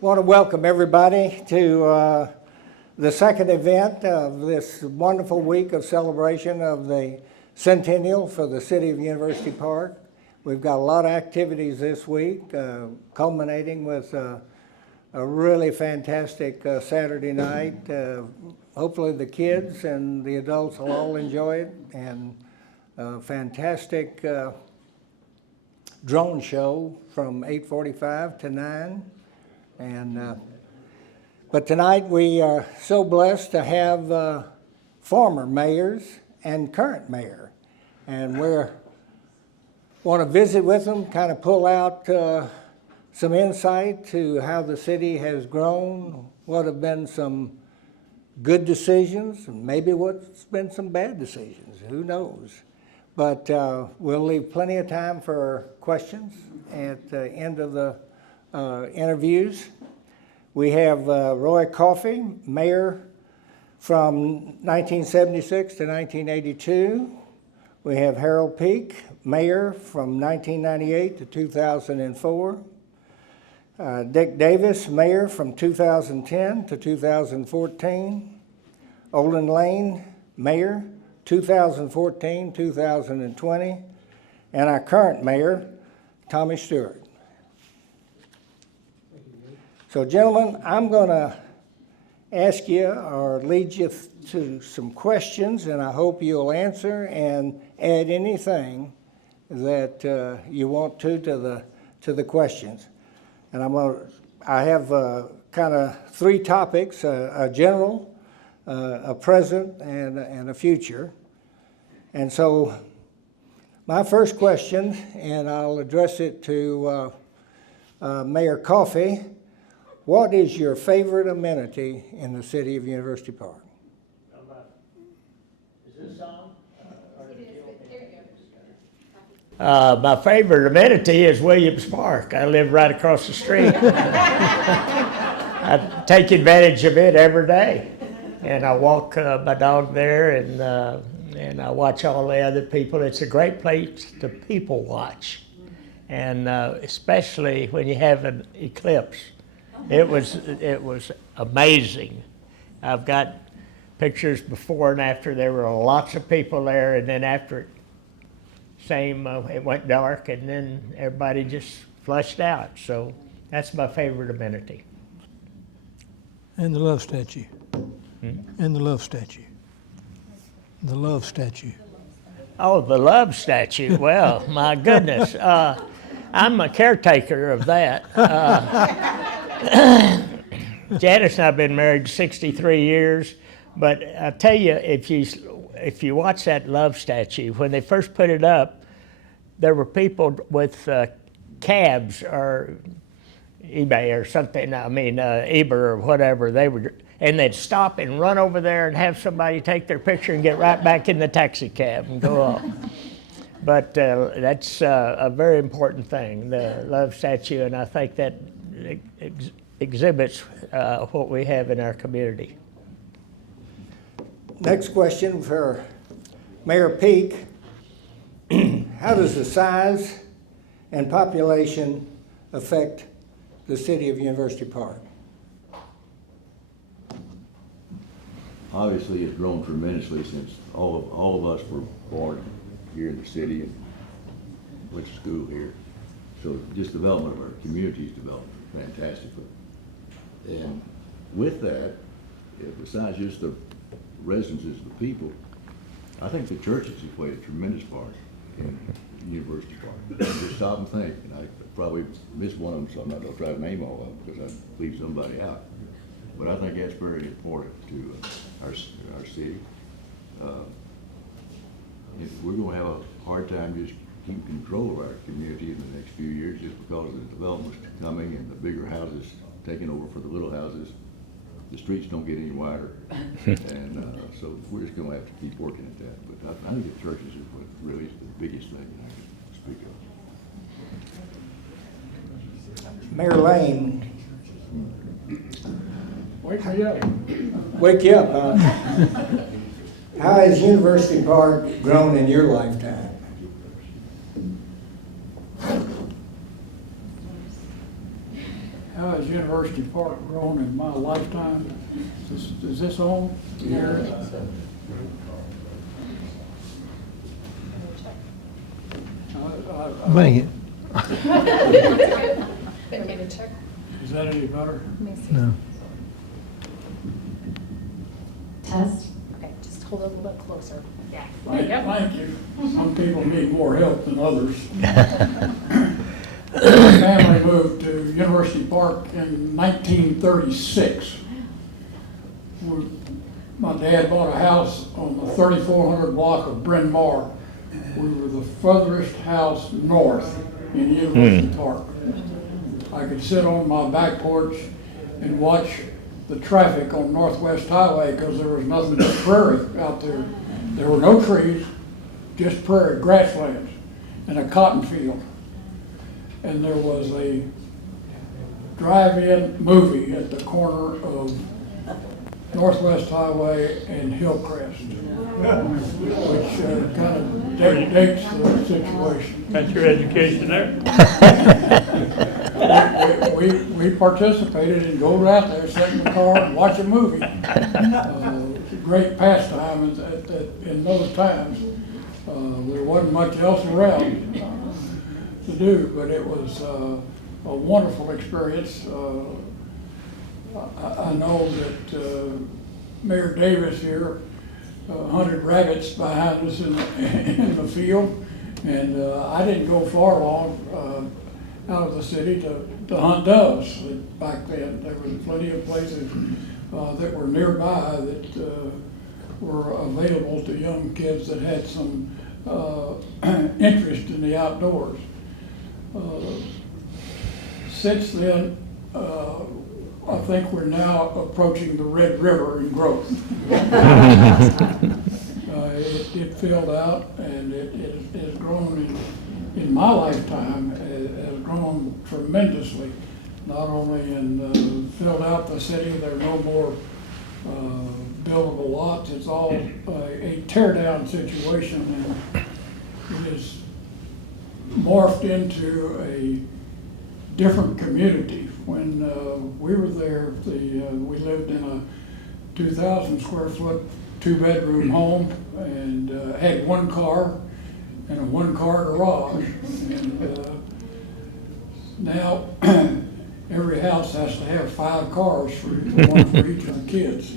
Want to welcome everybody to the second event of this wonderful week of celebration of the centennial for the City of University Park. We've got a lot of activities this week, culminating with a really fantastic Saturday night. Hopefully the kids and the adults will all enjoy it, and a fantastic drone show from 8:45 to 9. But tonight we are so blessed to have former mayors and current mayor, and we want to visit with them, kind of pull out some insight to how the city has grown, what have been some good decisions, and maybe what's been some bad decisions, who knows. But we'll leave plenty of time for questions at the end of the interviews. We have Roy Coffey, mayor from 1976 to 1982. We have Harold Peak, mayor from 1998 to 2004. Dick Davis, mayor from 2010 to 2014. Olin Lane, mayor, 2014-2020. And our current mayor, Tommy Stewart. So, gentlemen, I'm going to ask you or lead you to some questions, and I hope you'll answer and add anything that you want to the questions. And I have kind of three topics: a general, a present, and a future. And so, my first question, and I'll address it to Mayor Coffey. What is your favorite amenity in the city of University Park? Is this on? My favorite amenity is Williams Park. I live right across the street. I take advantage of it every day, and I walk my dog there, and I watch all the other people. It's a great place to people watch, and especially when you have an eclipse. It was amazing. I've got pictures before and after. There were lots of people there, and then after it went dark, and then everybody just flushed out. So that's my favorite amenity. And the love statue. And the love statue. The love statue. Oh, the love statue. Well, my goodness. I'm a caretaker of that. Janice and I have been married 63 years, but I tell you, if you watch that love statue, when they first put it up, there were people with cabs or eBay or something. Uber or whatever. And they'd stop and run over there and have somebody take their picture and get right back in the taxi cab and go off. But that's a very important thing, the love statue, and I think that exhibits what we have in our community. Next question for Mayor Peak. How does the size and population affect the city of University Park? Obviously, it's grown tremendously since all of us were born here in the city and went to school here. So just development of our community is developed fantastically. And with that, besides just the residences of the people, I think the churches have played a tremendous part in University Park. Just stop and think, and I probably missed one of them, so I'm not going to try to name all of them because I'd leave somebody out. But I think that's very important to our city. We're going to have a hard time just keeping control of our community in the next few years just because of the developments coming and the bigger houses taking over for the little houses. The streets don't get any wider. And so we're just going to have to keep working at that. But I think the churches is what really is the biggest thing I can speak of. Mayor Lane. Wake me up. Wake you up, huh? How has University Park grown in your lifetime? How has University Park grown in my lifetime? Is this on here? Bang it. Is that any better? No. Test. Okay, just hold it a little bit closer. Yeah. Thank you. Some people need more help than others. My family moved to University Park in 1936. My dad bought a house on the 3400 block of Bryn Mawr. We were the furthest house north in University Park. I could sit on my back porch and watch the traffic on Northwest Highway because there was nothing but prairie out there. There were no trees, just prairie, grasslands, and a cotton field. And there was a drive-in movie at the corner of Northwest Highway and Hillcrest, which kind of dates the situation. That's your education there. We participated in going out there, sit in the car and watch a movie. It's a great pastime in those times. There wasn't much else around to do, but it was a wonderful experience. I know that Mayor Davis here hunted rabbits behind us in the field, and I didn't go far along out of the city to hunt doves. Back then, there was plenty of places that were nearby that were available to young kids that had some interest in the outdoors. Since then, I think we're now approaching the Red River in growth. It filled out, and it has grown in my lifetime. It has grown tremendously. Not only filled out the city, there are no more buildable lots. It's all a tear-down situation, and it has morphed into a different community. When we were there, we lived in a 2,000 square foot, 2-bedroom home, and had one car and a one-car garage. And now every house has to have 5 cars, one for each of the kids,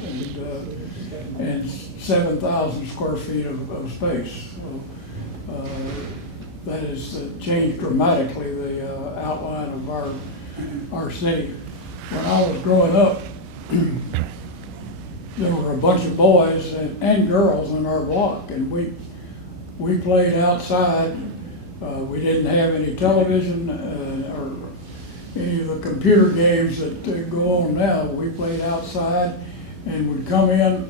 and 7,000 square feet of space. So, that has changed dramatically the outline of our city. When I was growing up, there were a bunch of boys and girls in our block, and we played outside. We didn't have any television or any of the computer games that go on now. We played outside and would come in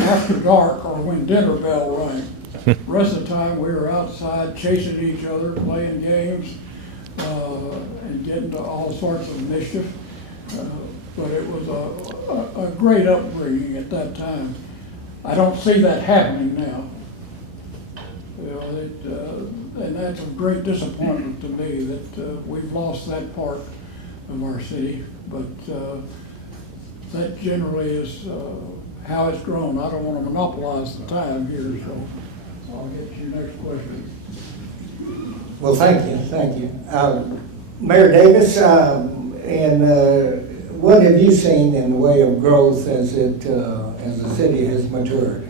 after dark or when dinner bell rang. The rest of the time we were outside chasing each other, playing games, and getting to all sorts of mischief. But it was a great upbringing at that time. I don't see that happening now. You know, and that's a great disappointment to me that we've lost that part of our city. But that generally is how it's grown. I don't want to monopolize the time here, so I'll get to your next question. Well, thank you. Mayor Davis, and what have you seen in the way of growth as the city has matured?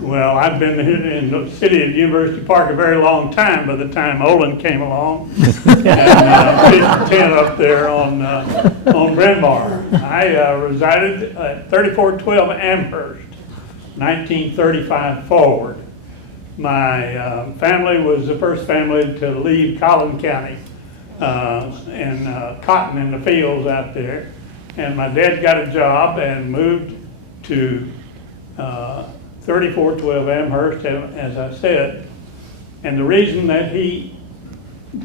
Well, I've been in the city of University Park a very long time by the time Olin came along and pitched a tent up there on Bryn Mawr. I resided at 3412 Amherst, 1935 forward. My family was the first family to leave Collin County and cotton in the fields out there. And my dad got a job and moved to 3412 Amherst, as I said. And the reason that he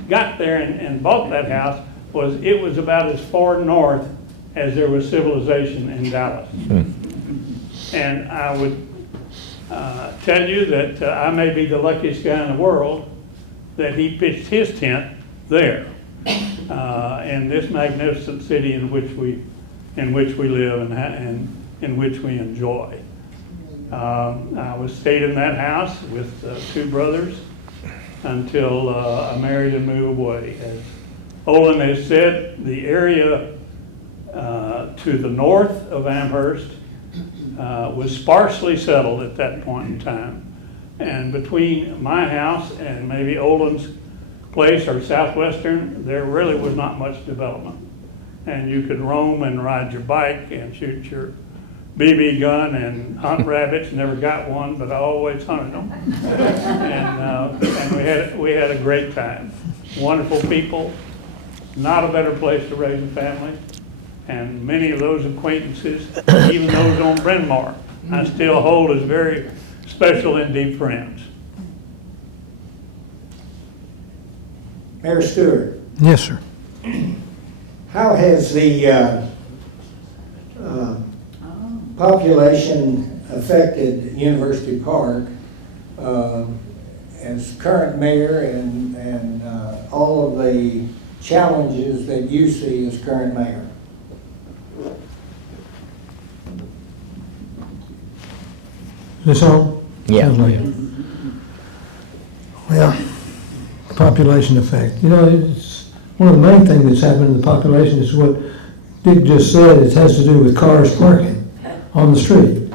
got there and bought that house was it was about as far north as there was civilization in Dallas. And I would tell you that I may be the luckiest guy in the world that he pitched his tent there. in this magnificent city in which we live and in which we enjoy. I was stayed in that house with 2 brothers until I married and moved away. As Olin has said, the area to the north of Amherst was sparsely settled at that point in time. And between my house and maybe Olin's place or Southwestern, there really was not much development. And you could roam and ride your bike and shoot your BB gun and hunt rabbits. Never got one, but I always hunted them. And we had a great time. Wonderful people. Not a better place to raise a family. And many of those acquaintances, even those on Bryn Mawr, I still hold as very special and deep friends. Mayor Stewart, Yes, sir. how has the population affected University Park as current mayor and all of the challenges that you see as current mayor? Is this on? Yeah. Sounds like it. Well, population effect. You know, it's one of the main things that's happened in the population is what Dick just said. It has to do with cars parking on the street.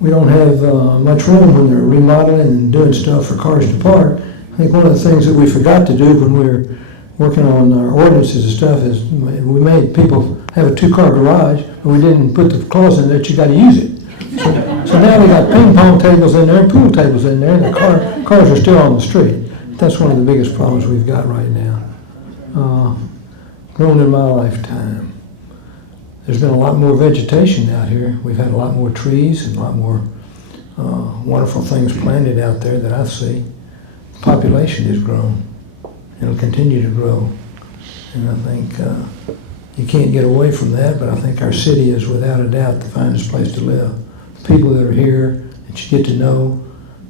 We don't have much room when they're remodeling and doing stuff for cars to park. I think one of the things that we forgot to do when we were working on our ordinances and stuff is we made people have a 2-car garage, but we didn't put the clause in that you got to use it. So now we got ping pong tables in there and pool tables in there, and the cars are still on the street. That's one of the biggest problems we've got right now. Grown in my lifetime. There's been a lot more vegetation out here. We've had a lot more trees and a lot more wonderful things planted out there that I see. The population has grown. It'll continue to grow. And I think you can't get away from that, but I think our city is without a doubt the finest place to live. People that are here that you get to know,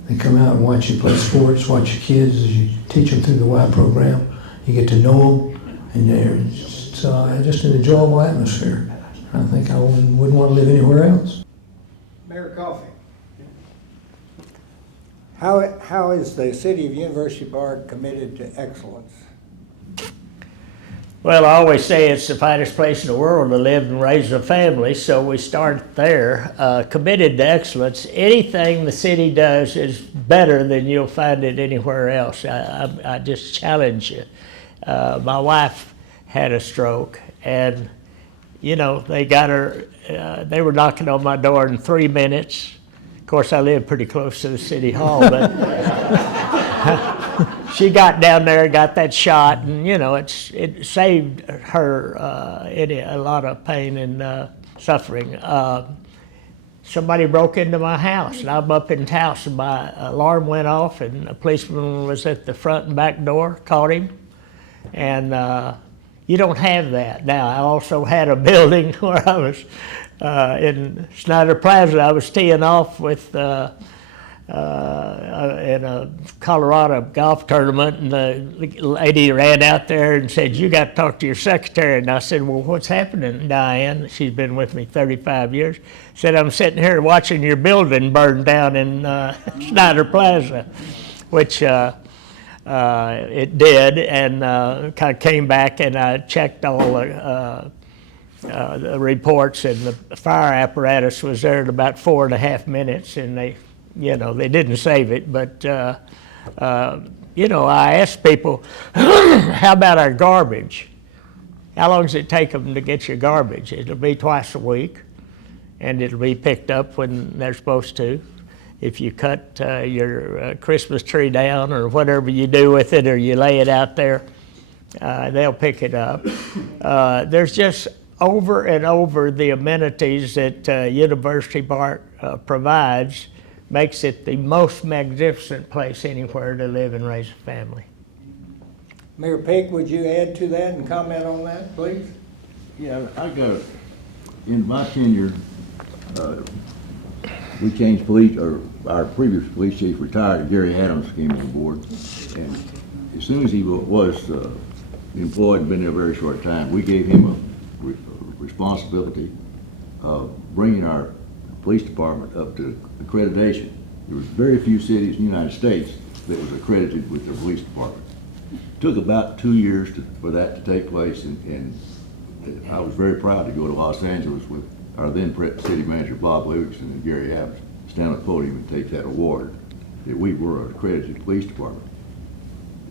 they come out and watch you play sports, watch your kids as you teach them through the Y program. You get to know them, and it's just an enjoyable atmosphere. I think I wouldn't want to live anywhere else. Mayor Coffey, how is the city of University Park committed to excellence? Well, I always say it's the finest place in the world to live and raise a family, so we start there. Committed to excellence. Anything the city does is better than you'll find it anywhere else. I just challenge you. My wife had a stroke, and you know, they got her, they were knocking on my door in 3 minutes. Of course, I live pretty close to the city hall, but she got down there and got that shot, and you know, it saved her a lot of pain and suffering. Somebody broke into my house, and I'm up in the house, and my alarm went off, and a policeman was at the front and back door, caught him, and you don't have that now. I also had a building where I was in Snyder Plaza. I was teeing off with in a Colorado golf tournament, and the lady ran out there and said, "You got to talk to your secretary." And I said, "Well, what's happening, Diane?" She's been with me 35 years. Said, "I'm sitting here watching your building burn down in Snyder Plaza," which it did, and kind of came back, and I checked all the reports, and the fire apparatus was there in about 4.5 minutes, and they didn't save it, but I asked people, how about our garbage? How long does it take them to get your garbage? It'll be twice a week, and it'll be picked up when they're supposed to. If you cut your Christmas tree down or whatever you do with it, or you lay it out there, they'll pick it up. There's just over and over the amenities that University Park provides makes it the most magnificent place anywhere to live and raise a family. Mayor Peak, would you add to that and comment on that, please? Yeah, I got, in my tenure, we changed police, or our previous police chief retired, and Gary Adams came on board. And as soon as he was employed and been there a very short time. We gave him a responsibility of bringing our police department up to accreditation. There was very few cities in the United States that was accredited with their police department. It took about 2 years for that to take place, and I was very proud to go to Los Angeles with our then city manager Bob Livingston and Gary Adams, stand on the podium and take that award that we were an accredited police department.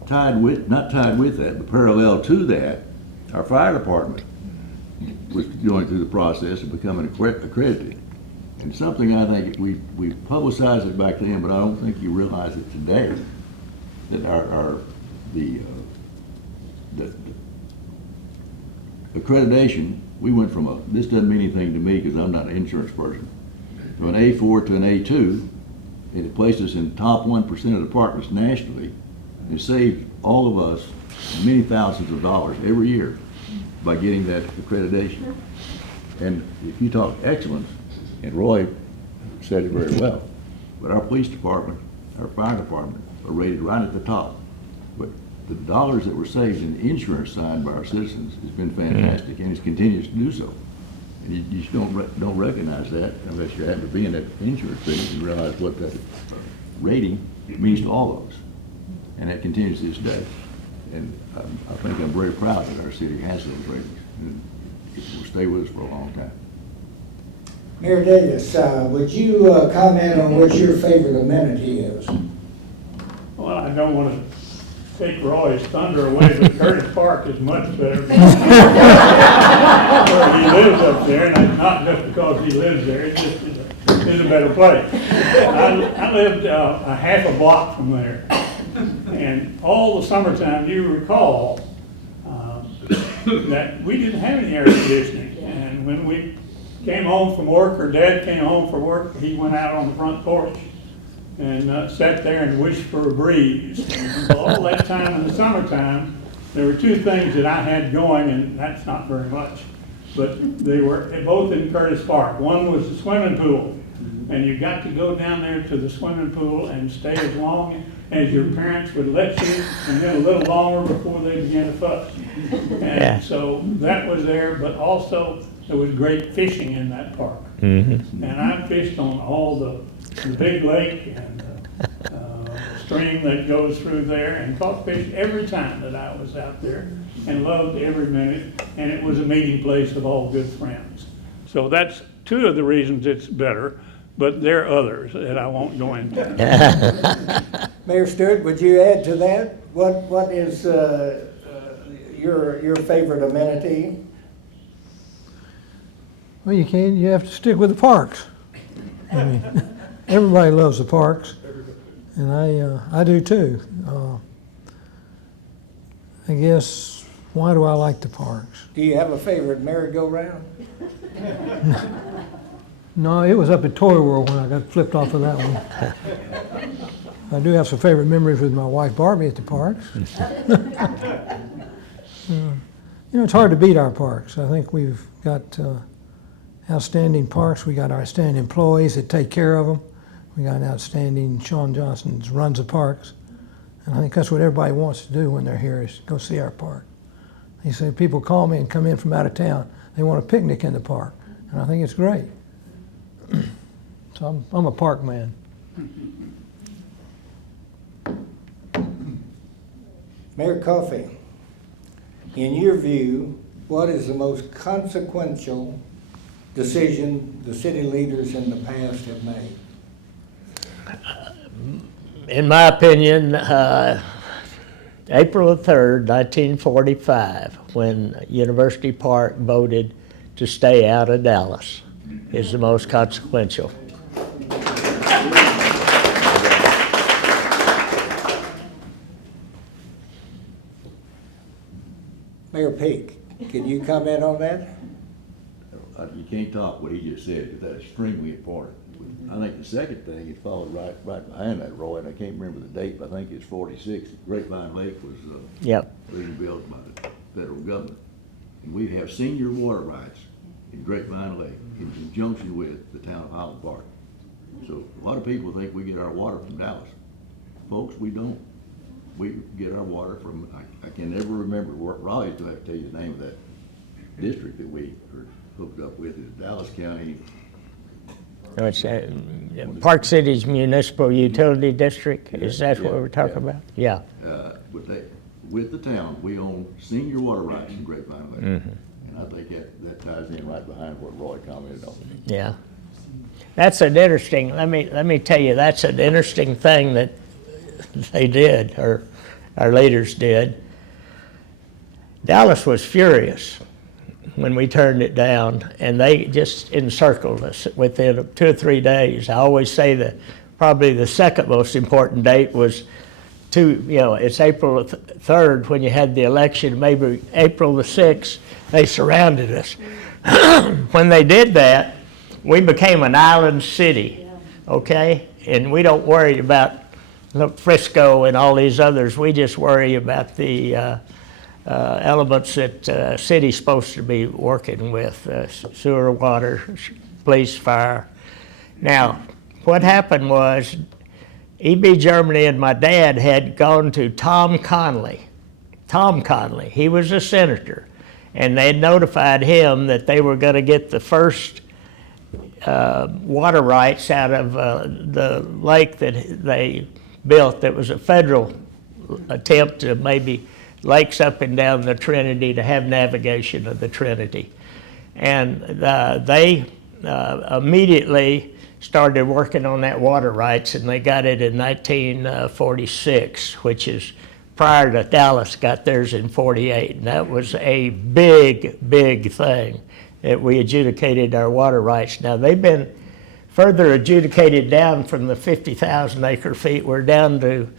Not tied with that, but parallel to that, our fire department was going through the process of becoming accredited. And something I think we publicized it back then, but I don't think you realize it today, that the accreditation, we went from this doesn't mean anything to me because I'm not an insurance person, from an A4 to an A2, and it placed us in top 1% of departments nationally, and saved all of us many thousands of dollars every year by getting that accreditation. And if you talk excellence, and Roy said it very well, but our police department, our fire department are rated right at the top. But the dollars that were saved in the insurance side by our citizens has been fantastic, and it continues to do so. And you just don't recognize that unless you happen to be in that insurance business and realize what that rating means to all of us. And that continues to this day. And I think I'm very proud that our city has those ratings, and it will stay with us for a long time. Mayor Davis, would you comment on what your favorite amenity is? Well, I don't want to take Roy's thunder away, but Curtis Park is much better. Where he lives up there, and it's not just because he lives there, it's just it's a better place. I lived a half a block from there, and all the summertime, you recall that we didn't have any air conditioning, and when we came home from work, or Dad came home from work, he went out on the front porch and sat there and wished for a breeze. And all that time in the summertime, there were two things that I had going, and that's not very much, but they were both in Curtis Park. One was the swimming pool, and you got to go down there to the swimming pool and stay as long as your parents would let you, and then a little longer before they began to fuss. And so that was there, but also there was great fishing in that park. And I fished on all the big lake and stream that goes through there, and caught fish every time that I was out there, and loved every minute, and it was a meeting place of all good friends. So that's two of the reasons it's better, but there are others that I won't go into. Mayor Stewart, would you add to that? What is your favorite amenity? Well, you have to stick with the parks. I mean, everybody loves the parks, and I do too. I guess, why do I like the parks? Do you have a favorite merry-go-round? No, it was up at Toy World when I got flipped off of that one. I do have some favorite memories with my wife Barbie at the parks. It's hard to beat our parks. I think we've got outstanding parks. We got outstanding employees that take care of them. We got outstanding Sean Johnson runs the parks. And I think that's what everybody wants to do when they're here, is go see our park. He said people call me and come in from out of town. They want a picnic in the park. And I think it's great. So I'm a park man. Mayor Coffey, in your view, what is the most consequential decision the city leaders in the past have made? In my opinion, April 3rd, 1945, when University Park voted to stay out of Dallas, is the most consequential. Mayor Peake, can you comment on that? You can't top what he just said, because that's extremely important. I think the second thing, it followed right behind that, Roy, and I can't remember the date, but I think it's 46. Grapevine Lake was rebuilt by the federal government. And we have senior water rights in Grapevine Lake in conjunction with the town of Highland Park. So a lot of people think we get our water from Dallas. Folks, we don't. we get our water from, I can never remember, Raleigh's gonna have to tell you the name of that district that we are hooked up with, is Dallas County. So it's Park City's Municipal Utility District, is that what Yeah, we're talking yeah. about? Yeah. With the town, we own senior water rights in Grapevine Lake. Mm-hmm. And I think that ties in right behind what Roy commented on. Yeah. That's an interesting, let me tell you, that's an interesting thing that they did, or our leaders did. Dallas was furious when we turned it down, and they just encircled us within 2 or 3 days. I always say that probably the second most important date was it's April 3rd when you had the election, maybe April the 6th, they surrounded us. When they did that, we became an island city, okay? And we don't worry about Frisco and all these others. We just worry about the elements that city's supposed to be working with, sewer, water, police, fire. Now, what happened was E.B. Germany and my dad had gone to Tom Connolly. Tom Connolly, he was a senator, and they had notified him that they were going to get the first water rights out of the lake that they built. That was a federal attempt to maybe lakes up and down the Trinity to have navigation of the Trinity. And they immediately started working on that water rights, and they got it in 1946, which is prior to Dallas got theirs in 48. And that was a big, big thing that we adjudicated our water rights. Now, they've been further adjudicated down from the 50,000 acre feet. We're down to,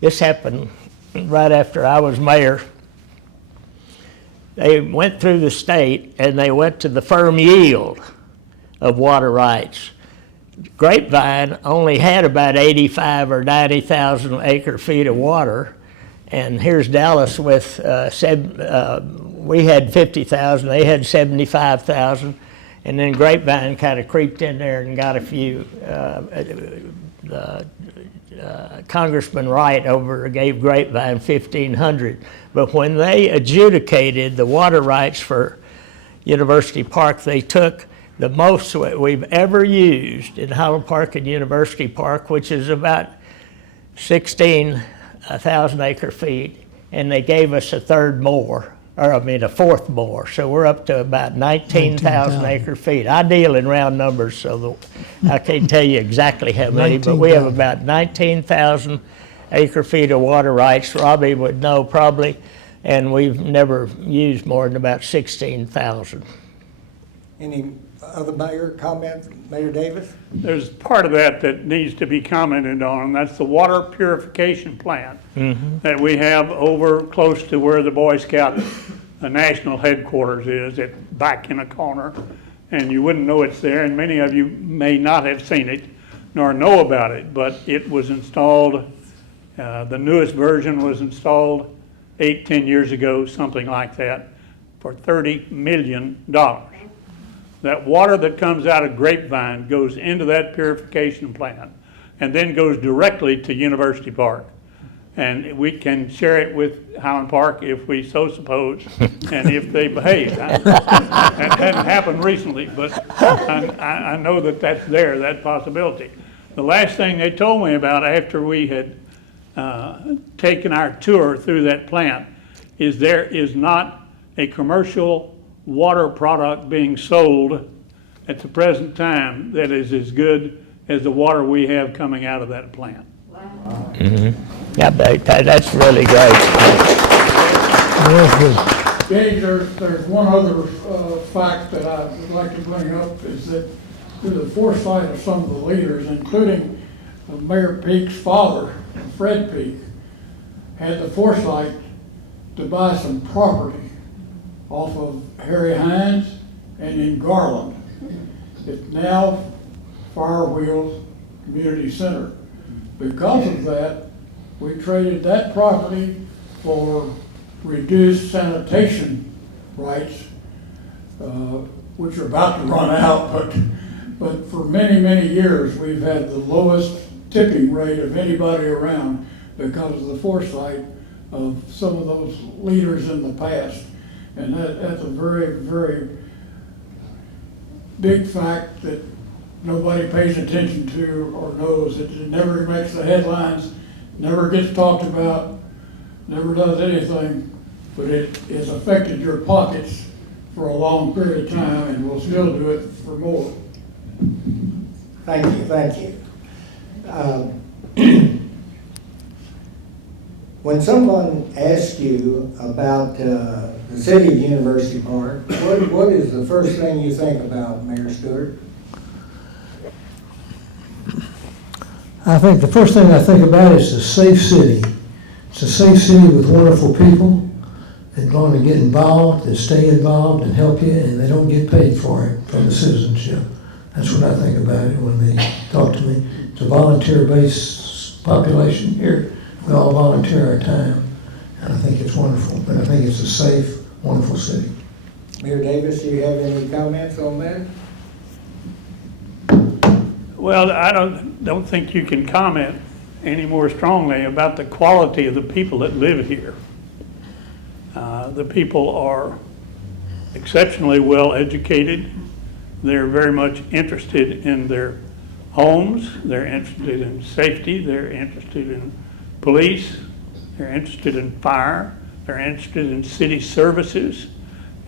this happened right after I was mayor. They went through the state and they went to the firm yield of water rights. Grapevine only had about 85 or 90,000 acre feet of water, and here's Dallas with we had 50,000, they had 75,000, and then Grapevine kind of creeped in there and got a few. Congressman Wright over gave Grapevine 1,500, but when they adjudicated the water rights for University Park, they took the most we've ever used in Highland Park and University Park, which is about 16,000 acre feet, and they gave us a fourth more. So we're up to about 19,000 acre feet. I deal in round numbers, so I can't tell you exactly how many, but we have about 19,000 acre feet of water rights. Robbie would know probably, and we've never used more than about 16,000. Any other mayor comments? Mayor Davis? There's part of that needs to be commented on, and that's the water purification plant that we have over close to where the Boy Scout national headquarters is, back in a corner. And you wouldn't know it's there, and many of you may not have seen it nor know about it, but it was installed, the newest version was installed 8-10 years ago, something like that, for $30 million. That water that comes out of Grapevine goes into that purification plant and then goes directly to University Park. And we can share it with Highland Park if we so suppose, and if they behave. That hadn't happened recently, but I know that's there, that possibility. The last thing they told me about after we had taken our tour through that plant is there is not a commercial water product being sold at the present time that is as good as the water we have coming out of that plant. Wow. Yeah, that's really great. Gage, there's one other fact that I would like to bring up, is that through the foresight of some of the leaders, including Mayor Peake's father, Fred Peake, had the foresight to buy some property off of Harry Hines and in Garland. It's now Fire Wheels Community Center. Because of that, we traded that property for reduced sanitation rights, which are about to run out, but for many, many years, we've had the lowest tipping rate of anybody around. because of the foresight of some of those leaders in the past. And that's a very, very big fact that nobody pays attention to or knows. It never makes the headlines, never gets talked about, never does anything, but it has affected your pockets for a long period of time and will still do it for more. Thank you, thank you. When someone asks you about the city of University Park, what is the first thing you think about, Mayor Stewart? I think the first thing I think about is a safe city. It's a safe city with wonderful people that going to get involved, that stay involved and help you, and they don't get paid for it from the citizenship. That's what I think about it when they talk to me. It's a volunteer-based population here. We all volunteer our time, and I think it's wonderful. But I think it's a safe, wonderful city. Mayor Davis, do you have any comments on that? Well, I don't think you can comment any more strongly about the quality of the people that live here. The people are exceptionally well educated. They're very much interested in their homes. They're interested in safety. They're interested in police. They're interested in fire. They're interested in city services.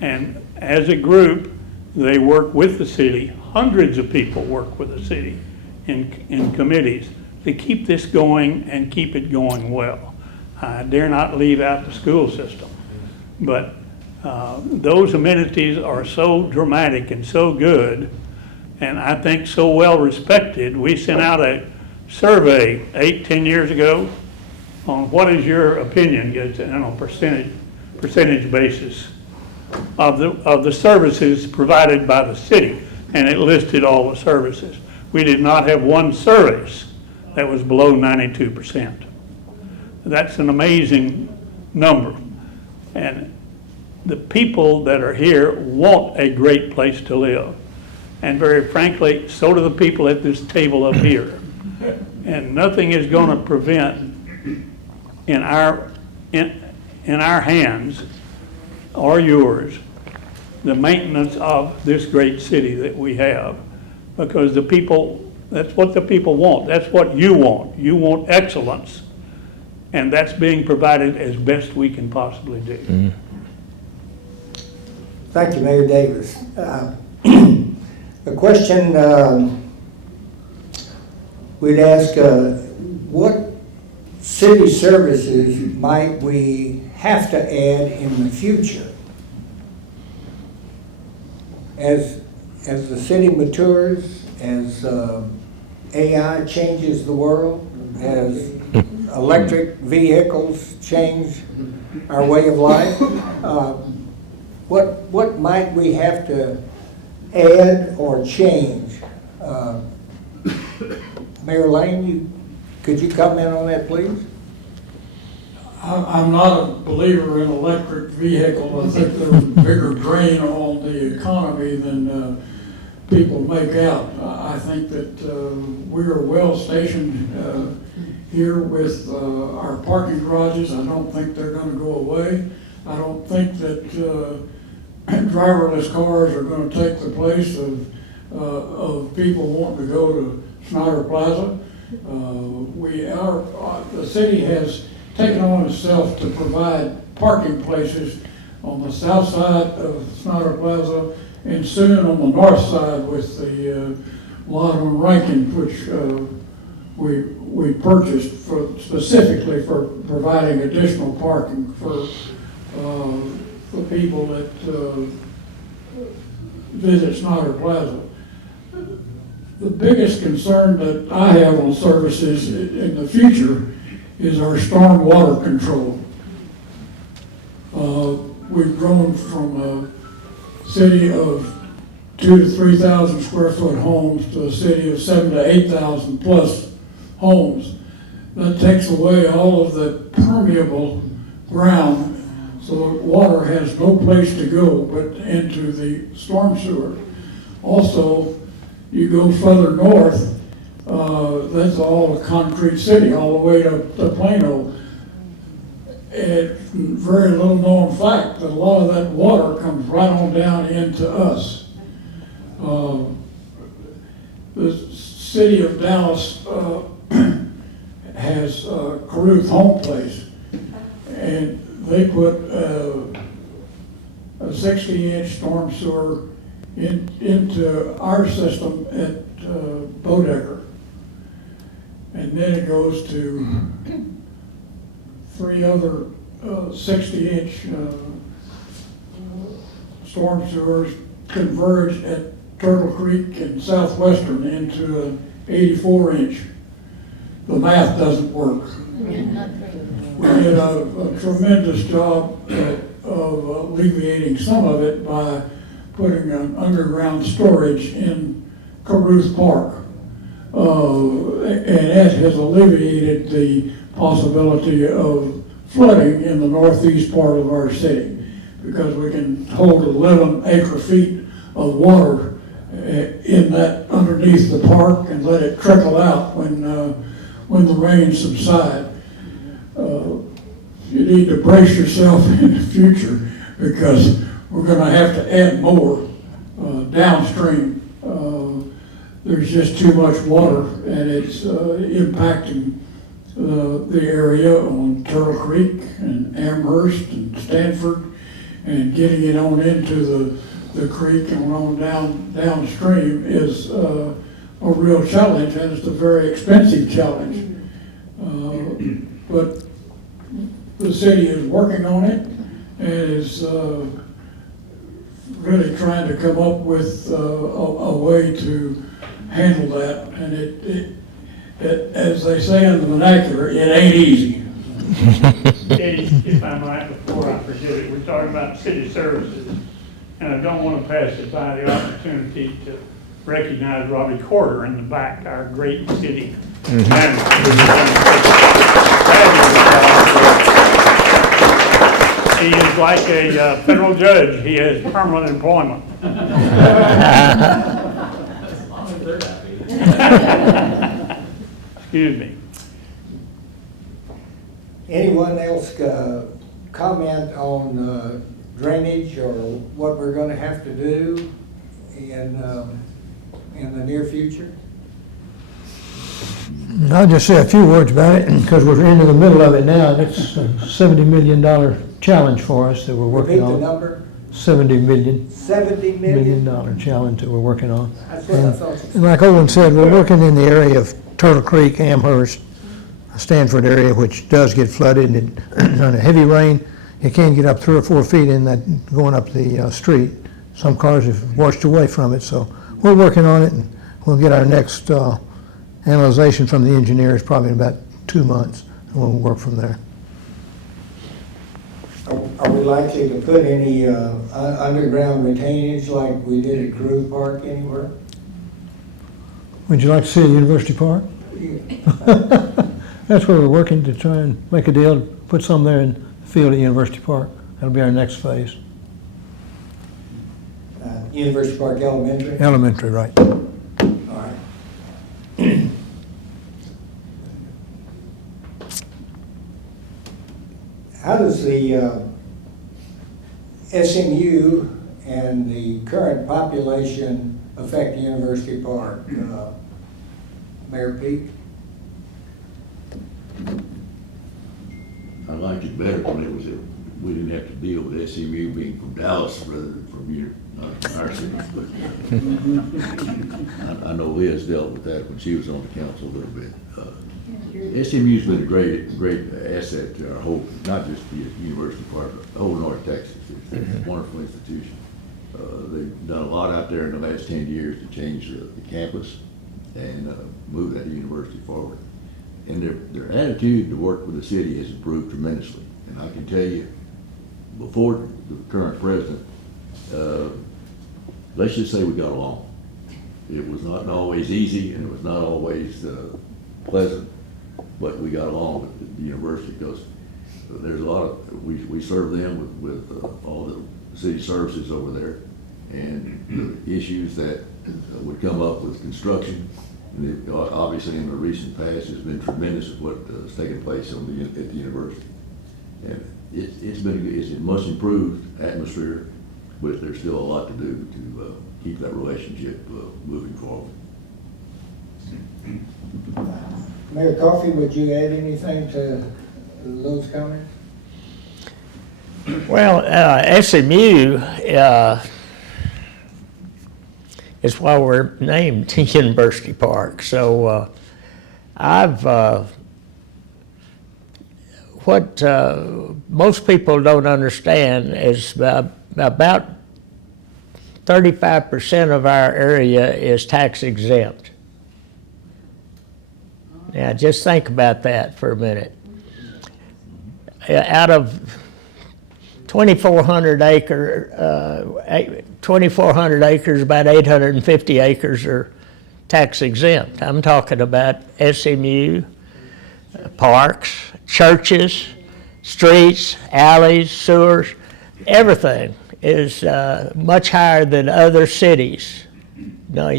And as a group, they work with the city. Hundreds of people work with the city in committees to keep this going and keep it going well. I dare not leave out the school system. But those amenities are so dramatic and so good, and I think so well respected. We sent out a survey 8-10 years ago on what is your opinion, on a percentage basis of the services provided by the city, and it listed all the services. We did not have one service that was below 92%. That's an amazing number. And the people that are here want a great place to live. And very frankly, so do the people at this table up here. And nothing is going to prevent in our hands or yours the maintenance of this great city that we have. Because the people, that's what the people want. That's what you want. You want excellence. And that's being provided as best we can possibly do. Mm-hmm. Thank you, Mayor Davis. A question we'd ask, what city services might we have to add in the future? As the city matures, as AI changes the world, as electric vehicles change our way of life, what might we have to add or change? Mayor Lane, could you comment on that, please? I'm not a believer in electric vehicles. I think they're a bigger drain on the economy than people make out. I think that we are well stationed here with our parking garages. I don't think they're going to go away. I don't think that driverless cars are going to take the place of people wanting to go to Snyder Plaza. The city has taken on itself to provide parking places on the south side of Snyder Plaza and soon on the north side with the lot on Rankin, which we purchased specifically for providing additional parking for people that visit Snyder Plaza. The biggest concern that I have on services in the future is our storm water control. We've grown from a city of 2,000 to 3,000 square foot homes to a city of 7,000 to 8,000 plus homes. That takes away all of the permeable ground, so that water has no place to go but into the storm sewer. Also, you go further north, That's all a concrete city, all the way to Plano. It's very little known fact that a lot of that water comes right on down into us. The city of Dallas has Caruth Home Place, and they put a 60-inch storm sewer into our system at Bodecker. And then it goes to 3 other 60-inch storm sewers, converge at Turtle Creek and Southwestern into an 84-inch. The math doesn't work. We did a tremendous job of alleviating some of it by putting an underground storage in Caruth Park. And that has alleviated the possibility of flooding in the northeast part of our city, because we can hold 11 acre-feet of water in that underneath the park and let it trickle out when the rains subside. You need to brace yourself in the future, because we're going to have to add more downstream. There's just too much water, and it's impacting the area on Turtle Creek and Amherst and Stanford, and getting it on into the creek and on downstream is a real challenge, and it's a very expensive challenge. But the city is working on it and is really trying to come up with a way to handle that. And it, as they say in the vernacular, it ain't easy. If I might, before I forget it, we're talking about city services, and I don't want to pass it by the opportunity to recognize Robbie Corder in the back, our great city manager. He is like a federal judge. He has permanent employment. Excuse me. Anyone else comment on drainage or what we're going to have to do in the near future? I'll just say a few words about it, because we're into the middle of it now, and it's a $70 million challenge for us that we're working Repeat the on. number. $70 million. $70 million challenge that we're working on. That's what I thought. And like Olin said, we're working in the area of Turtle Creek, Amherst, Stanford area, which does get flooded, and on a heavy rain, it can get up 3 or 4 feet in that, going up the street. Some cars have washed away from it, so we're working on it, and we'll get our next analyzation from the engineers probably in about 2 months, and we'll work from there. Are we likely to put any underground retainage like we did at Caruth Park anywhere? Would you like to see a University Park? That's where we're working to try and make a deal, to put some there in the field at University Park. That'll be our next phase. University Park Elementary? Elementary, right. All right. How does the SMU and the current population affect University Park? Mayor Peak? I liked it better when it was, we didn't have to deal with SMU being from Dallas rather than from not from our city. But I know Liz dealt with that when she was on the council a little bit. SMU's been a great asset to our whole, not just the University Park, but the whole North Texas. It's a wonderful institution. They've done a lot out there in the last 10 years to change the campus and move that university forward. And their attitude to work with the city has improved tremendously. And I can tell you, before the current president, let's just say we got along. It was not always easy, and it was not always pleasant, but we got along with the university, because there's a lot of, we serve them with all the city services over there, and the issues that would come up with construction And obviously, in the recent past, it's been tremendous what has taken place at the university. And it's a much improved atmosphere, but there's still a lot to do to keep that relationship moving forward. Mayor Coffey, would you add anything to those comments? Well, SMU is why we're named University Park. So what most people don't understand is about 35% of our area is tax exempt. Now, just think about that for a minute. Out of 2,400 acres, about 850 acres are tax exempt. I'm talking about SMU, parks, churches, streets, alleys, sewers, everything is much higher than other cities. No,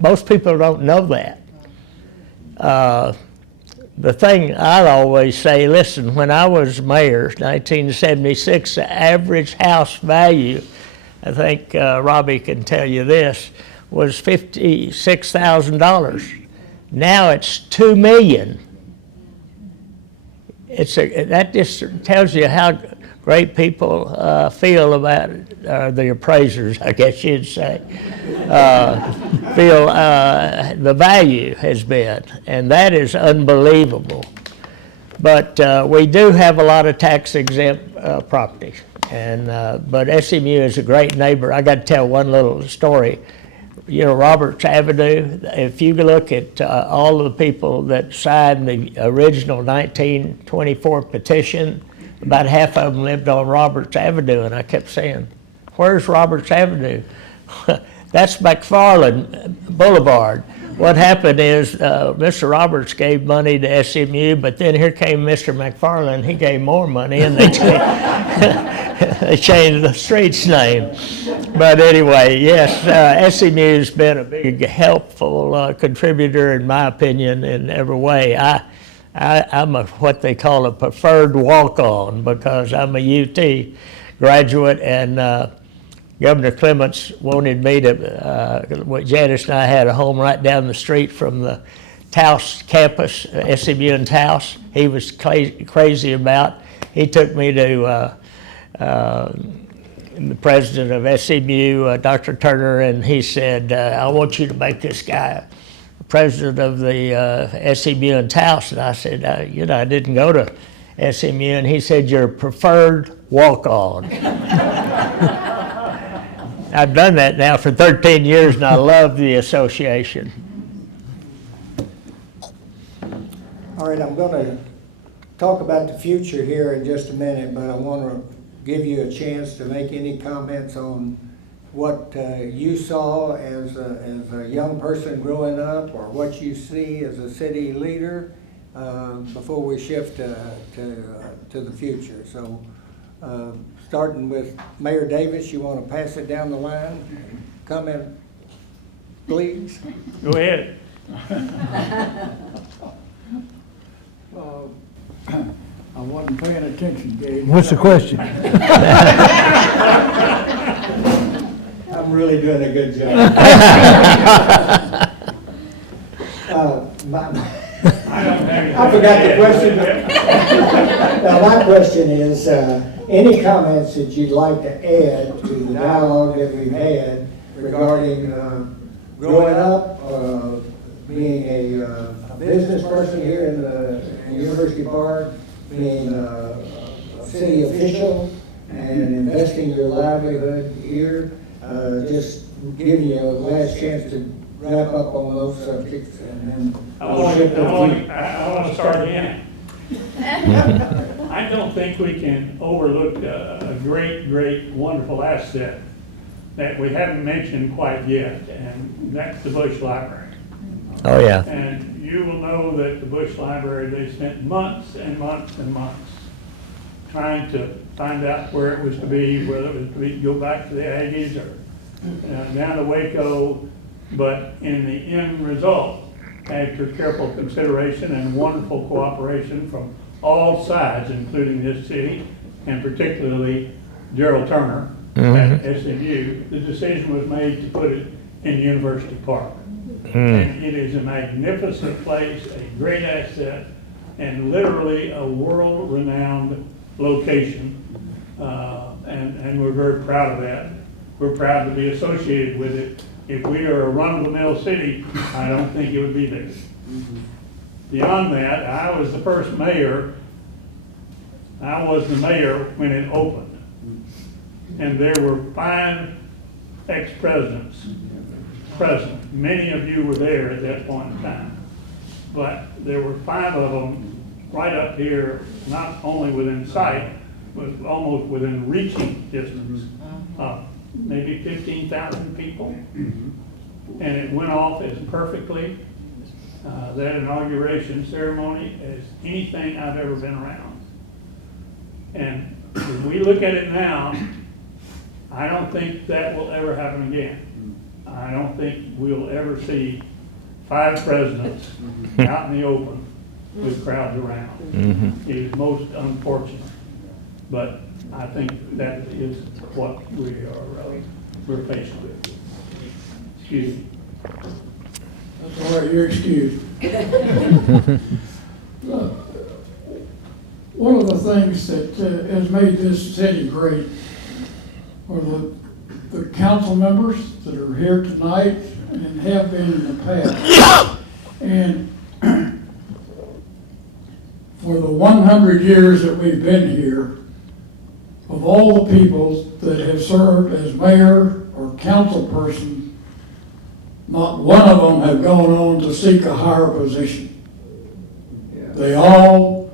most people don't know that. The thing I always say, listen, when I was mayor, 1976, the average house value, I think Robbie can tell you this, was $56,000. Now it's $2 million. That just tells you how great people feel about it, the appraisers, I guess you'd say, feel the value has been, and that is unbelievable. But we do have a lot of tax exempt property, and but SMU is a great neighbor. I got to tell one little story. You know, Roberts Avenue, if you look at all of the people that signed the original 1924 petition, about half of them lived on Roberts Avenue, and I kept saying, where's Roberts Avenue? That's McFarland Boulevard. What happened is Mr. Roberts gave money to SMU, but then here came Mr. McFarland. He gave more money, and they changed the street's name. But anyway, yes, SMU's been a big, helpful contributor, in my opinion, in every way. I'm what they call a preferred walk-on because I'm a UT graduate, and Governor Clements wanted me to, Janice and I had a home right down the street from the Taos campus, SMU in Taos. He was crazy about. He took me to the president of SMU, Dr. Turner, and he said, I want you to make this guy president of the SMU in Taos. And I said, I didn't go to SMU. And he said, you're a preferred walk-on. I've done that now for 13 years, and I love the association. All right, I'm going to talk about the future here in just a minute, but I want to give you a chance to make any comments on what you saw as a young person growing up, or what you see as a city leader before we shift to the future. So starting with Mayor Davis, you want to pass it down the line? Comment, please? Go ahead. I wasn't paying attention, Gage. What's the question? I'm really doing a good job. I forgot the question. Now, my question is, any comments that you'd like to add to the dialogue that we've had regarding growing up, being a business person here in the University Park, being a city official, and investing your livelihood here? Just giving you a last chance to wrap up on those subjects, and then I want to start again. I don't think we can overlook a great, wonderful asset that we haven't mentioned quite yet, and that's the Bush Library. Oh, yeah. And you will know that the Bush Library, they spent months and months and months trying to find out where it was to be, whether it was to be, go back to the Aggies or down to Waco. But in the end result, after careful consideration and wonderful cooperation from all sides, including this city, and particularly Gerald Turner at SMU, the decision was made to put it in University Park. And it is a magnificent place, a great asset, and literally a world-renowned location. And we're very proud of that. We're proud to be associated with it. If we are a run-of-the-mill city, I don't think it would be there. Beyond that, I was the first mayor. I was the mayor when it opened. And there were 5 ex-presidents present. Many of you were there at that point in time. But there were 5 of them right up here, not only within sight, but almost within reaching distance of maybe 15,000 people. And it went off as perfectly, that inauguration ceremony, as anything I've ever been around. And if we look at it now, I don't think that will ever happen again. I don't think we'll ever see 5 presidents out in the open with crowds around. It is most unfortunate, but I think that is what we're faced with. Excuse me. That's all right, you're excused. One of the things that has made this city great are the council members that are here tonight and have been in the past. And for the 100 years that we've been here, of all the people that have served as mayor or council person, not one of them have gone on to seek a higher position. They all,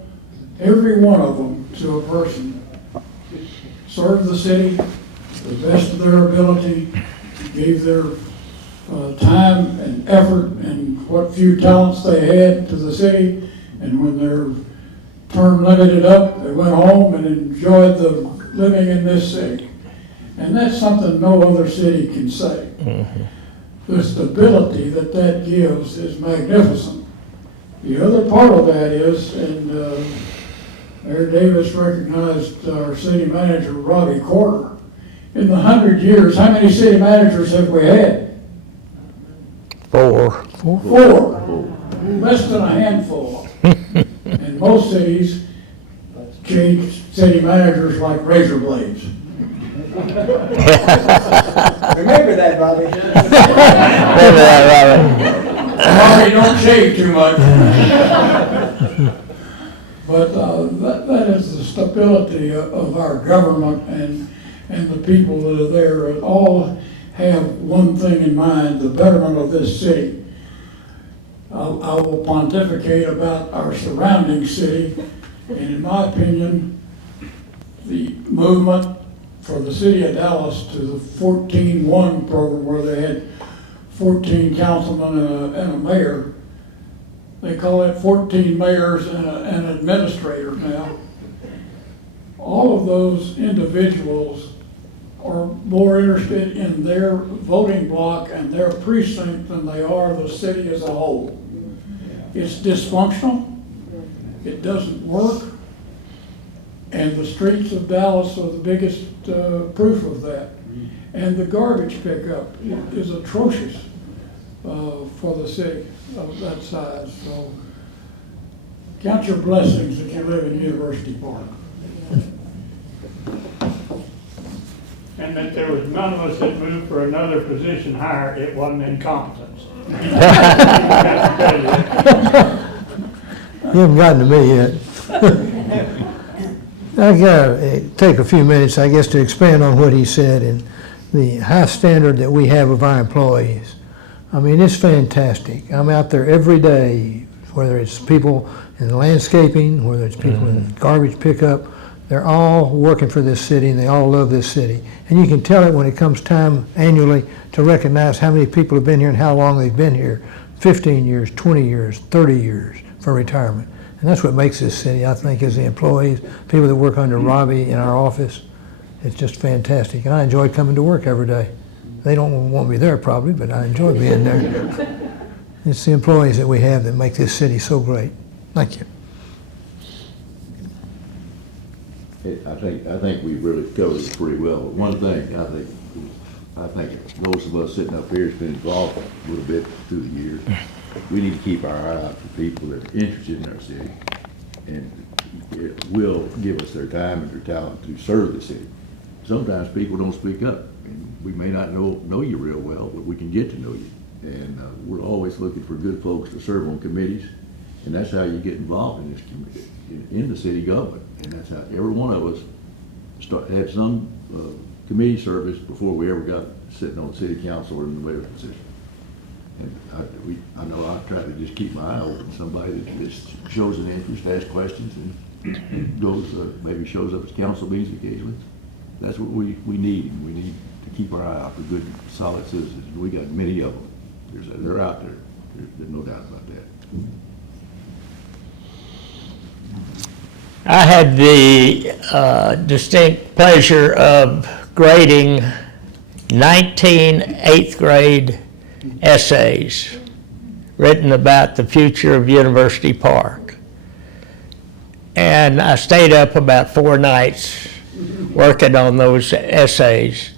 every one of them to a person, served the city to the best of their ability, gave their time and effort and what few talents they had to the city, and when their term limited up, they went home and enjoyed the living in this city. And that's something no other city can say. The stability that that gives is magnificent. The other part of that is, and Mayor Davis recognized our city manager, Robbie Corder. In the 100 years, how many city managers have we had? 4. 4. Less than a handful. And most cities change city managers like razor blades. Remember that, Bobby. Bobby, don't shave too much. But that is the stability of our government and the people that are there. All have one thing in mind, the betterment of this city. I will pontificate about our surrounding city, and in my opinion, the movement for the city of Dallas to the 14-1 program, where they had 14 councilmen and a mayor. They call it 14 mayors and an administrator now. All of those individuals are more interested in their voting block and their precinct than they are the city as a whole. It's dysfunctional. It doesn't work. And the streets of Dallas are the biggest proof of that. And the garbage pickup is atrocious for the city of that size. So count your blessings if you live in University Park. And that there was none of us that moved for another position higher, it wasn't incompetence. You haven't gotten to me yet. I gotta take a few minutes, I guess, to expand on what he said and the high standard that we have of our employees. I mean, it's fantastic. I'm out there every day, whether it's people in landscaping, whether it's people in garbage pickup. They're all working for this city, and they all love this city. And you can tell it when it comes time annually to recognize how many people have been here and how long they've been here. 15 years, 20 years, 30 years for retirement. And that's what makes this city, I think, is the employees, people that work under Robbie in our office. It's just fantastic. And I enjoy coming to work every day. They don't want me there probably, but I enjoy being there. It's the employees that we have that make this city so great. Thank you. I think we really covered it pretty well. But one thing, I think most of us sitting up here has been involved a little bit through the years. We need to keep our eye out for people that are interested in our city and it will give us their time and their talent to serve the city. Sometimes people don't speak up. And we may not know you real well, but we can get to know you. And we're always looking for good folks to serve on committees. And that's how you get involved in this committee, in the city government. And that's how every one of us had some committee service before we ever got sitting on city council or in the mayor's position. And I know I try to just keep my eye open. Somebody that just shows an interest, asks questions, and goes, maybe shows up at council meetings occasionally. That's what we need. And we need to keep our eye out for good, solid citizens. We got many of them. They're out there. There's no doubt about that. I had the distinct pleasure of grading 19 eighth grade essays written about the future of University Park. And I stayed up about 4 nights working on those essays.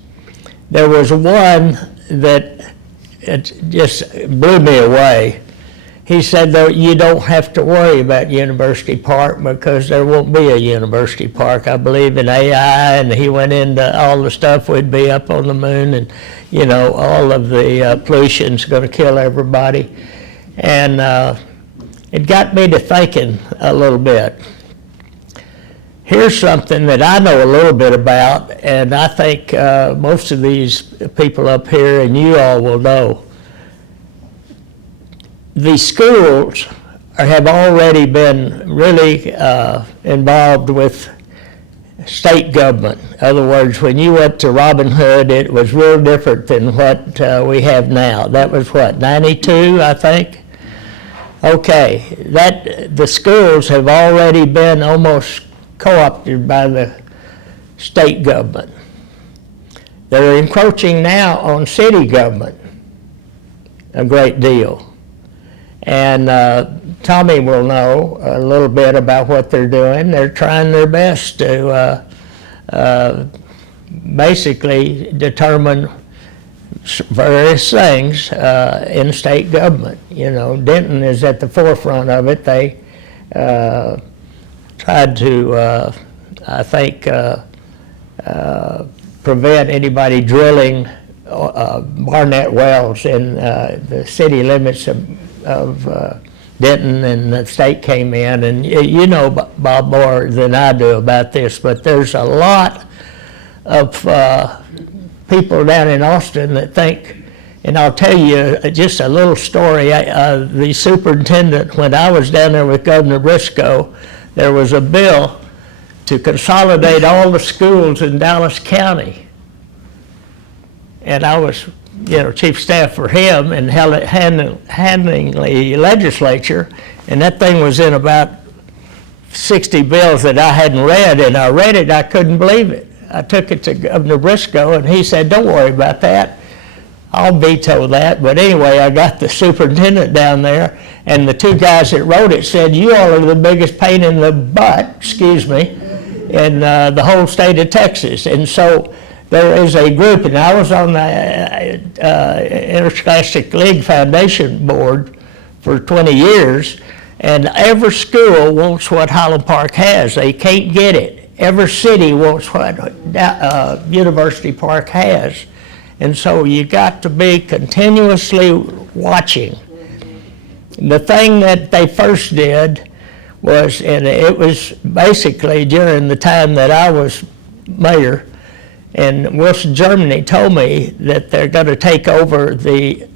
There was one that it just blew me away. He said, though, you don't have to worry about University Park because there won't be a University Park. I believe in AI, and he went into all the stuff, we'd be up on the moon, and, you know, all of the pollution's going to kill everybody. And it got me to thinking a little bit. Here's something that I know a little bit about, and I think most of these people up here and you all will know. The schools have already been really involved with state government. In other words, when you went to Robin Hood, it was real different than what we have now. That was what, 92, I think? Okay, the schools have already been almost co-opted by the state government. They're encroaching now on city government a great deal. And Tommy will know a little bit about what they're doing. They're trying their best to basically determine various things in state government. You know, Denton is at the forefront of it. They tried to, I think, prevent anybody drilling Barnett wells in the city limits of Denton, and the state came in, and you know, Bob, more than I do about this, but there's a lot of people down in Austin that think, and I'll tell you just a little story. The superintendent, when I was down there with Governor Briscoe, there was a bill to consolidate all the schools in Dallas County. And I was, you know, chief staff for him and handling the legislature, and that thing was in about 60 bills that I hadn't read, and I read it, I couldn't believe it. I took it to Governor Briscoe, and he said, don't worry about that. I'll veto that. But anyway, I got the superintendent down there, and the 2 guys that wrote it said, you all are the biggest pain in the butt, excuse me, in the whole state of Texas. And so there is a group, and I was on the Interscholastic League Foundation board for 20 years, and every school wants what Highland Park has. They can't get it. Every city wants what University Park has. And so you got to be continuously watching. The thing that they first did was, and it was basically during the time that I was mayor, and Wilson, Germany told me that they're going to take over the,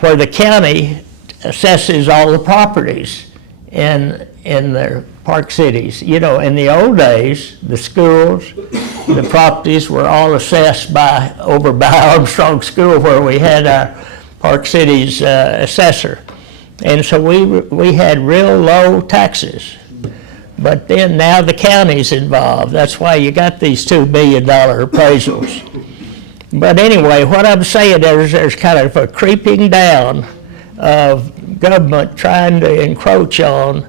where the county assesses all the properties in their park cities. You know, in the old days, the schools, the properties were all assessed over by Armstrong School, where we had our Park Cities assessor. And so we had real low taxes. But then now the county's involved. That's why you got these $2 billion appraisals. But anyway, what I'm saying is there's kind of a creeping down of government trying to encroach on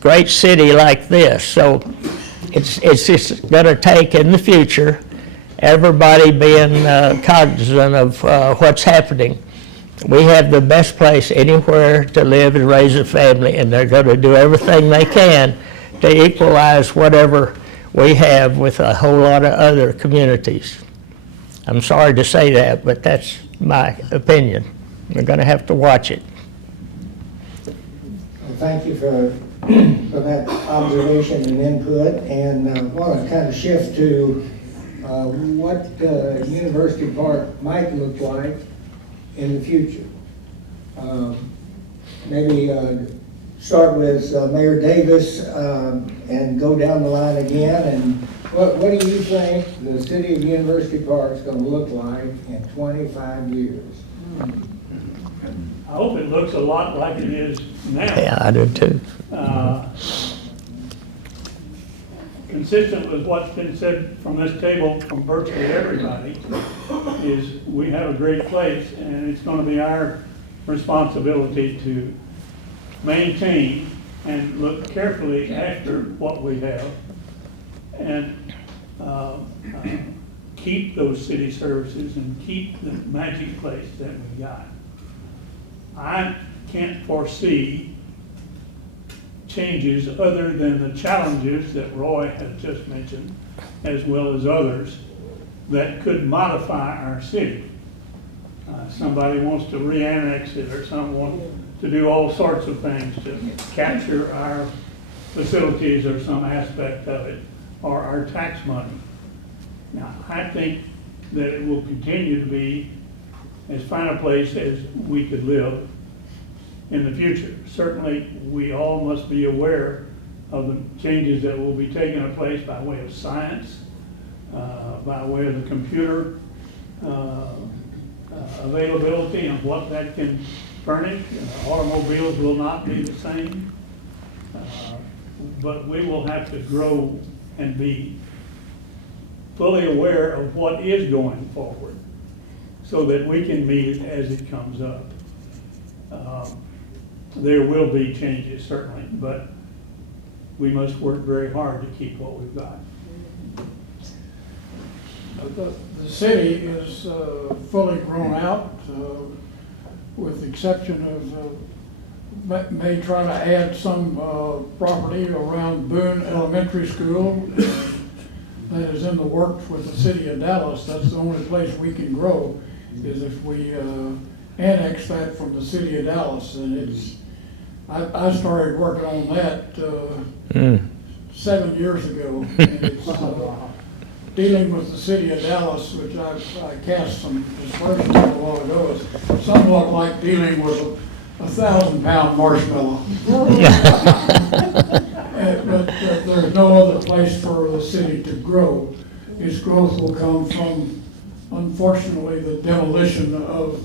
great city like this. So it's just going to take in the future everybody being cognizant of what's happening. We have the best place anywhere to live and raise a family, and they're going to do everything they can to equalize whatever we have with a whole lot of other communities. I'm sorry to say that, but that's my opinion. We're going to have to watch it. Well, thank you for that observation and input, and I want to kind of shift to what University Park might look like in the future. Maybe start with Mayor Davis and go down the line again. And what do you think the city of University Park is going to look like in 25 years? I hope it looks a lot like it is now. Yeah, I do too. Consistent with what's been said from this table from virtually everybody, is we have a great place, and it's going to be our responsibility to maintain and look carefully after what we have, and keep those city services and keep the magic place that we got. I can't foresee changes other than the challenges that Roy has just mentioned, as well as others, that could modify our city. Somebody wants to re-annex it, or someone to do all sorts of things to capture our facilities or some aspect of it, or our tax money. Now, I think that it will continue to be as fine a place as we could live in the future. Certainly, we all must be aware of the changes that will be taking place by way of science, by way of the computer availability and what that can furnish. Automobiles will not be the same, but we will have to grow and be fully aware of what is going forward so that we can meet it as it comes up. There will be changes, certainly, but we must work very hard to keep what we've got. The city is fully grown out, with the exception of may try to add some property around Boone Elementary School. That is in the works with the city of Dallas. That's the only place we can grow, is if we annex that from the city of Dallas. And it's, I started working on that 7 years ago. And it's dealing with the city of Dallas, which I cast some dispersions a while ago, is somewhat like dealing with a 1,000-pound marshmallow. But there's no other place for the city to grow. Its growth will come from, unfortunately, the demolition of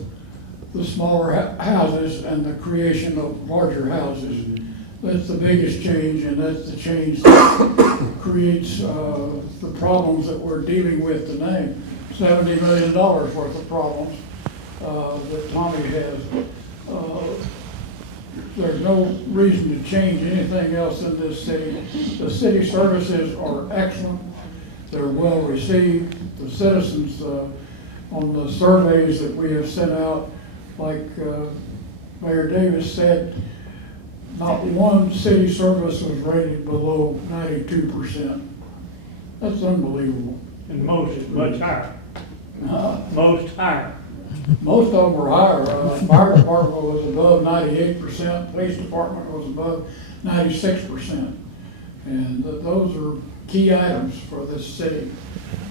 the smaller houses and the creation of larger houses. That's the biggest change, and that's the change that creates the problems that we're dealing with today. $70 million worth of problems that Tommy has. There's no reason to change anything else in this city. The city services are excellent. They're well received. The citizens on the surveys that we have sent out, like Mayor Davis said, not one city service was rated below 92%. That's unbelievable. And most, much higher. Most higher. Most of them were higher. Fire department was above 98%, police department was above 96%. And those are key items for this city.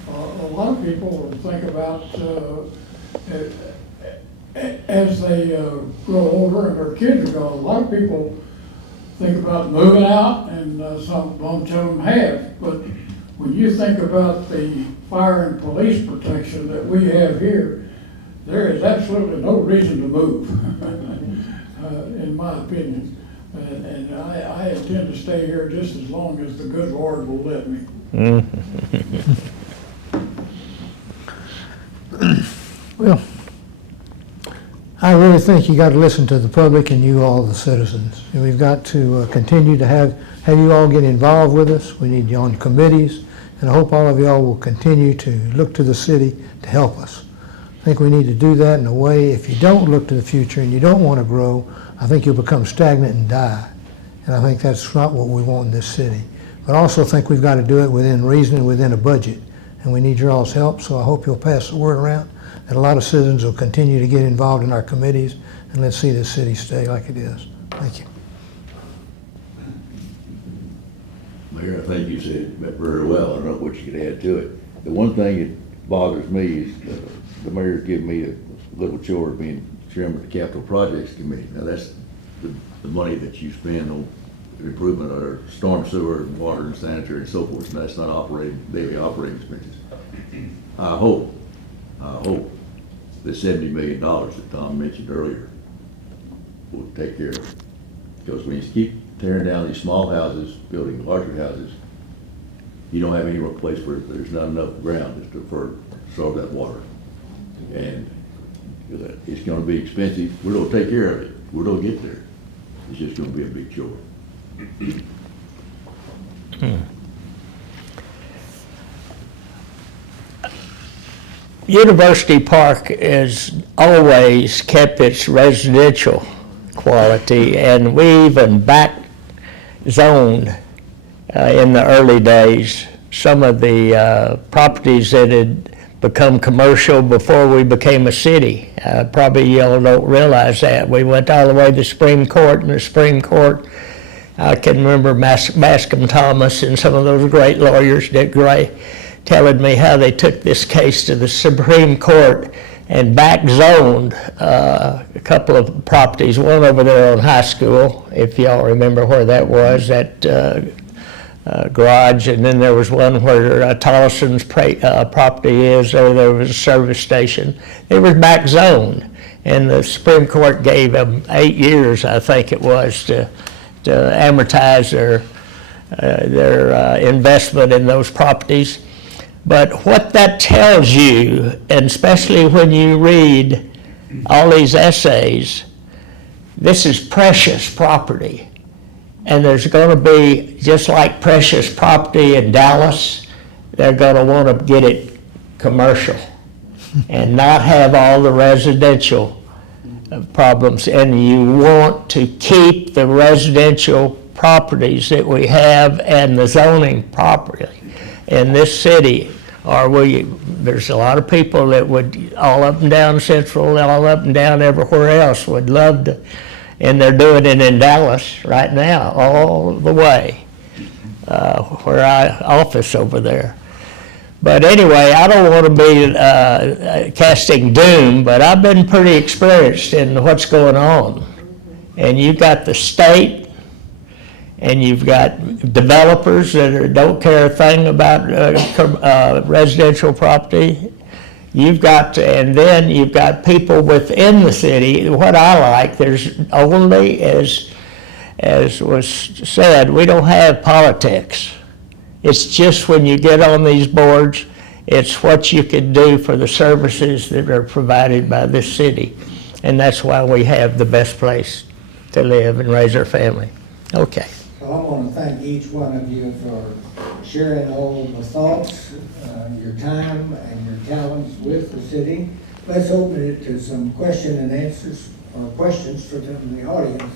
A lot of people will think about, as they grow older and their kids are gone, a lot of people think about moving out, and some bunch of them have. But when you think about the fire and police protection that we have here, there is absolutely no reason to move, in my opinion. And I intend to stay here just as long as the good Lord will let me. Well, I really think you got to listen to the public and you all, the citizens. And we've got to continue to have you all get involved with us. We need you on committees, and I hope all of y'all will continue to look to the city to help us. I think we need to do that in a way, if you don't look to the future and you don't want to grow, I think you'll become stagnant and die. And I think that's not what we want in this city. But I also think we've got to do it within reason and within a budget. And we need your all's help, so I hope you'll pass the word around that a lot of citizens will continue to get involved in our committees, and let's see this city stay like it is. Thank you. Mayor, I think you said that very well. I don't know what you could add to it. The one thing that bothers me is the mayor's giving me a little chore of being chairman of the Capital Projects Committee. Now, that's the money that you spend on improvement of our storm sewer and water and sanitary and so forth, and that's not daily operating expenses. I hope the $70 million that Tom mentioned earlier will take care of it. Because when you keep tearing down these small houses, building larger houses, you don't have any place where there's not enough ground to absorb that water. And it's gonna be expensive. We're gonna take care of it. We're gonna get there. It's just gonna be a big chore. University Park has always kept its residential quality, and we even back zoned in the early days some of the properties that had become commercial before we became a city. Probably y'all don't realize that. We went all the way to the Supreme Court, and the Supreme Court, I can remember Bascom Thomas and some of those great lawyers, Dick Gray, telling me how they took this case to the Supreme Court and back zoned a couple of properties, one over there on High School, if y'all remember where that was, that garage, and then there was one where Tollison's property is, there was a service station. It was back zoned, and the Supreme Court gave them 8 years, I think it was, to amortize their investment in those properties. But what that tells you, and especially when you read all these essays, this is precious property. And there's going to be, just like precious property in Dallas, they're going to want to get it commercial and not have all the residential problems. And you want to keep the residential properties that we have and the zoning property in this city. There's a lot of people that would, all up and down Central, all up and down everywhere else, would love to, and they're doing it in Dallas right now, all the way, where I office over there. But anyway, I don't want to be casting doom, but I've been pretty experienced in what's going on. And you've got the state, and you've got developers that don't care a thing about residential property. And then you've got people within the city. What I like, there's only, as was said, we don't have politics. It's just when you get on these boards, it's what you can do for the services that are provided by this city. And that's why we have the best place to live and raise our family. Okay. Well, I want to thank each one of you for sharing all the thoughts, your time, and your talents with the city. Let's open it to some question and answers, or questions from the audience.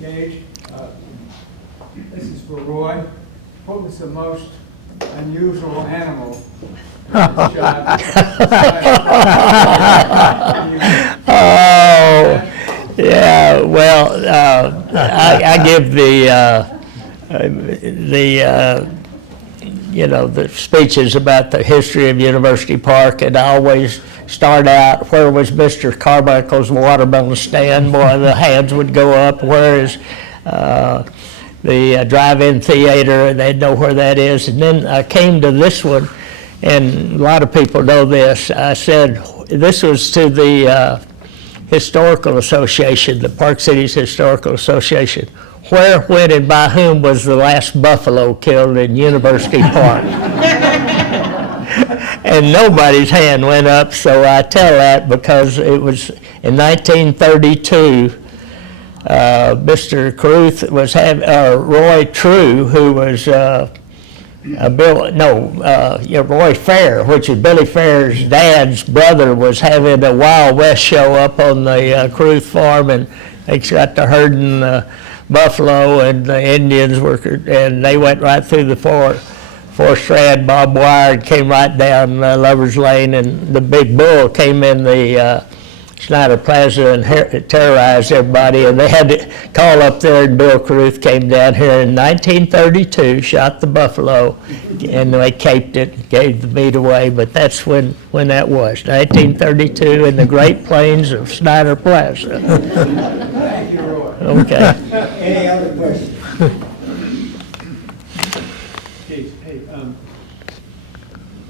Gage, this is for Roy. What was the most unusual animal that shot? Oh, yeah, well, I give the speeches about the history of University Park, and I always start out, where was Mr. Carmichael's watermelon stand? Boy, the hands would go up. Where is the drive-in theater? And they'd know where that is. And then I came to this one, and a lot of people know this. I said, this was to the Historical Association, the Park Cities Historical Association. Where, when, and by whom was the last buffalo killed in University Park? And nobody's hand went up, so I tell that because it was in 1932, Mr. Caruth was having, Roy True, who was Roy Fair, which is Billy Fair's dad's brother, was having a Wild West show up on the Caruth farm, and they got to herding buffalo, and the Indians and they went right through the four-strand barbed wire and came right down Lover's Lane, and the big bull came in the Snyder Plaza and terrorized everybody, and they had to call up there, and Bill Caruth came down here in 1932, shot the buffalo, and they caped it, gave the meat away, but that's when that was, 1932 in the Great Plains of Snyder Plaza. Thank you, Roy. Okay. Any other questions? Hey,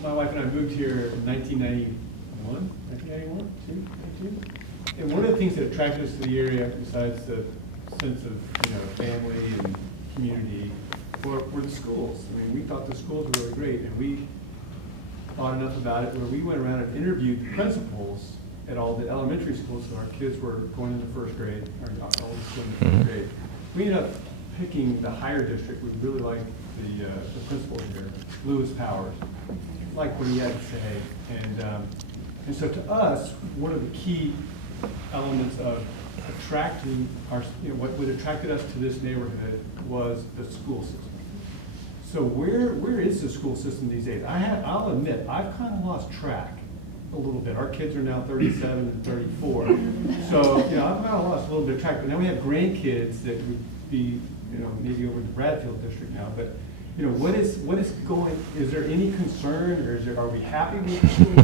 my wife and I moved here in 1991, 2, 92? And one of the things that attracted us to the area, besides the sense of, family and community, were the schools. I mean, we thought the schools were really great, and we thought enough about it where we went around and interviewed the principals at all the elementary schools, so our kids were going into first grade, our oldest going into first grade. We ended up picking the higher district. We really liked the principal here, Lewis Powers. Liked what he had to say, and so to us, one of the key elements of attracting what attracted us to this neighborhood was the school system. So where is the school system these days? I'll admit, I've kind of lost track a little bit. Our kids are now 37 and 34. So, I've kind of lost a little bit of track. But now we have grandkids that would be, maybe over the Bradfield district now. But, what is going, is there any concern, or are we happy with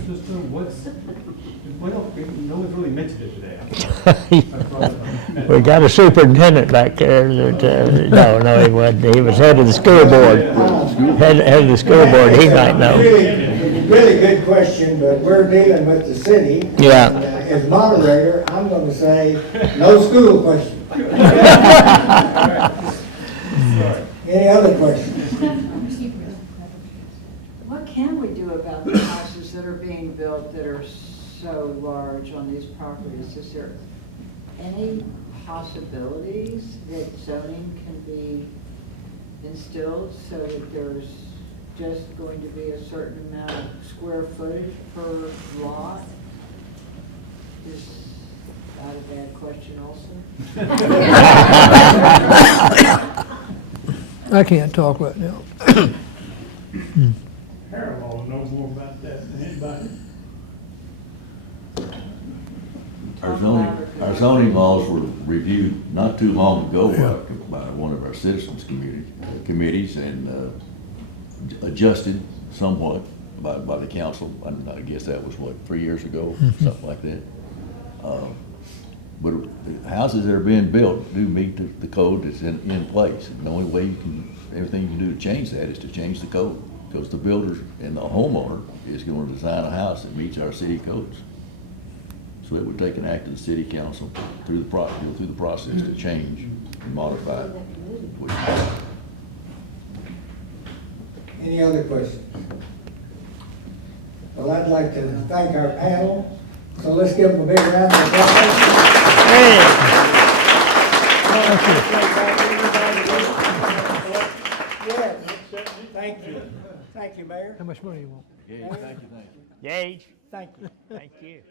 the school system? No one's really mentioned it today. We got a superintendent back there that, no, he wasn't. He was head of the school board. Head of the school board, he might know. Really good question, but we're dealing with the city. Yeah. And, as moderator, I'm going to say no school question. Any other questions? What can we do about the houses that are being built that are so large on these properties? Is there any possibilities that zoning can be instilled so that there's just going to be a certain amount of square footage per lot? Is that a bad question also? I can't talk right now. Harold will know more about that than anybody. Our zoning laws were reviewed not too long ago by one of our citizens committees and adjusted somewhat by the council. I guess that was 3 years ago, something like that. But the houses that are being built do meet the code that's in place. And the only way everything you can do to change that is to change the code, because the builder and the homeowner is going to design a house that meets our city codes. So it would take an act of the city council go through the process to change and modify it. Any other questions? Well, I'd like to thank our panel, so let's give them a big round of applause. Yes, thank you. Thank you, Mayor. How much money you want? Yeah, thank you. Gage, Thank you. thank you.